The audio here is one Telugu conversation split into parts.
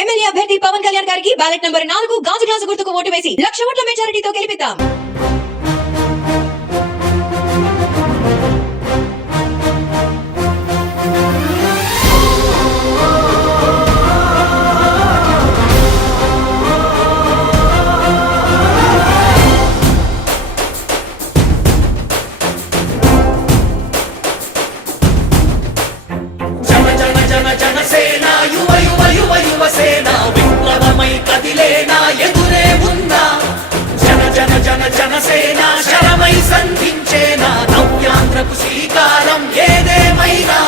ఎమ్మెల్యే అభ్యర్థి పవన్ కళ్యాణ్ గారికి బ్యాలెట్ నంబర్ 4 గాజు గ్లాసు గుర్తుకు ఓటు వేసి 1,00,000 ఓట్ల మెజారిటీతో గెలిపిద్దాం. జనసేన యువ యువ యువ యువసేన విప్లవమై కదిలేనా ఎదురే ఉందా జన జన జన జనసేన శరమై సంధించేనా నవ్యాంధ్రకు శ్రీకారం ఏదేమైనా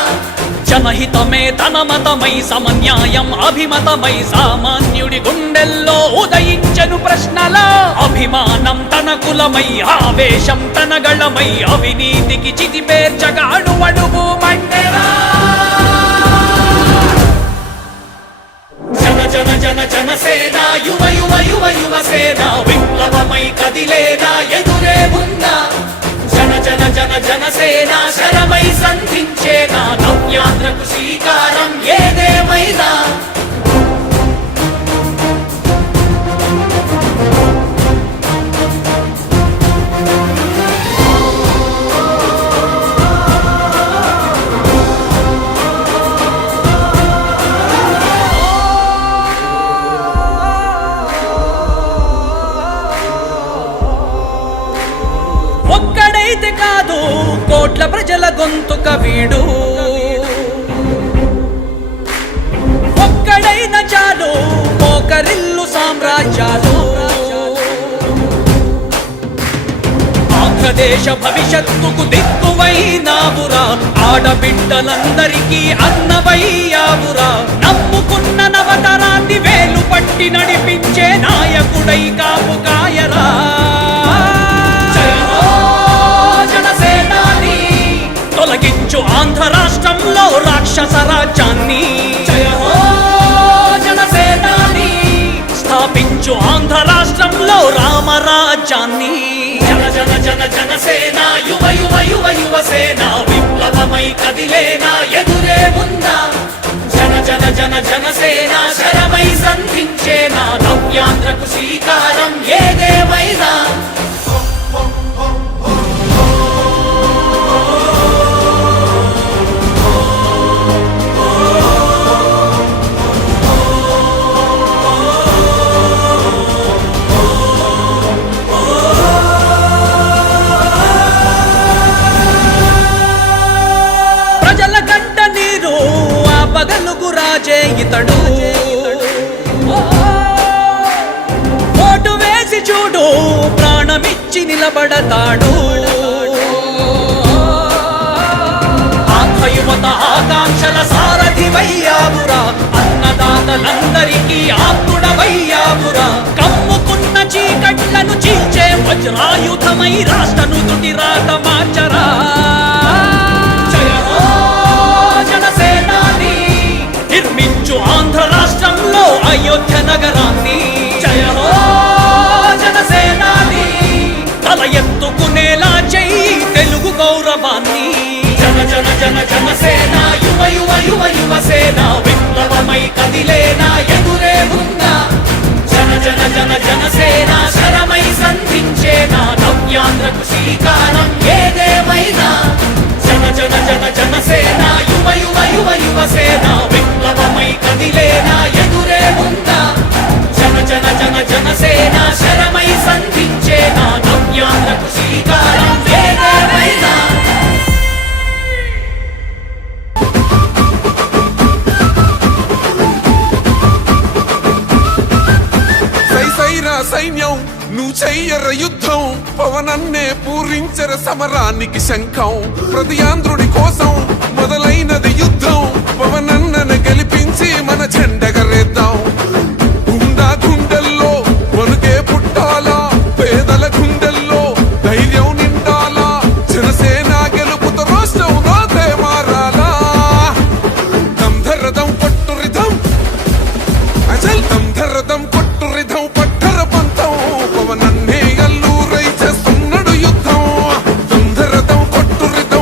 జనహితమే తన మతమై సమన్యాయం అభిమతమై సామాన్యుడి గుండెల్లో ఉదయించెను ప్రశ్నల అభిమానం తన కులమై ఆవేశం తన గళమై అవినీతికి చితిపేర్చగా అడువడుగు మండెరా జన జన జనసేన యువ యువ యువ యువసేన విప్లవమై కదిలేనా ఎదురే ఉందా జన జన జన జనసేన శరమై సంధించేనా నవ్యాంధ్రకు శ్రీకారం ఏదేమైనా ఒక్కడైతే కాదు కోట్ల ప్రజల గొంతుక వీడు ఒక్కడైన చాలు మోకరిల్లు సామ్రాజ్యాలు ఆంధ్రదేశ భవిష్యత్తుకు దిక్కువైనావురా ఆడబిడ్డలందరికీ అన్నవయ్యావురా నమ్ముకున్న నవతరాన్ని వేలు పట్టి నడిపించే నాయకుడై కాపు కాయరా తొలగించు ఆంధ్ర రాష్ట్రంలో రాక్షస రాజ్యాన్ని జయ హో జనసేనాని స్థాపించు ఆంధ్ర రాష్ట్రంలో రామరాజ్యాన్ని జన జన జన జనసేన యువ యువ యువ యువసేన విప్లవమై కదిలేనా ఎదురే ఉందా జన జన జన జనసేన శరమై సంధించేనా నవ్యాంధ్రకు శ్రీకారం ఏదేమైనా ఇతడు ఓటు వేసి చూడు ప్రాణమిచ్చి నిలబడతాడు ఆంధ్ర యువత ఆకాంక్షల సారథివయ్యావురా అన్నదాతలందరికీ ఆత్ముడవయ్యావురా కమ్ముకున్న చీకట్లను చీల్చే వజ్రాయుధమై రాష్ట్రను తుటి రాత మార్చరా నిర్మించు ఆంధ్ర రాష్ట్రంలో అయోధ్య నగరాన్ని జయ హో జనసేనాని తల ఎత్తుకునేలా చెయ్యి తెలుగు గౌరవాన్ని జన జన జన జనసేన యువ యువ యువ యువసేన విప్లవమై కదిలేనా ఎదురే ఉందా జన జన జన జనసేన శరమై సంధించేనా నవ్యాంధ్రకు శ్రీకారం ఏదేమైనా జన జన జన జనసేన యువ యువ యువ యువసేన విప్లవమై కదిలేనా ఎదురే ఉందా జన జన జన జనసేన శరమై సంధించేనా నవ్యాంధ్రకు శ్రీకారం ఏదేమైనా సైన్యం నువ్వు చెయ్యర యుద్ధం పవనన్నే పూరించర సమరానికి శంఖం ప్రతి ఆంధ్రుడి కోసం మొదలైనది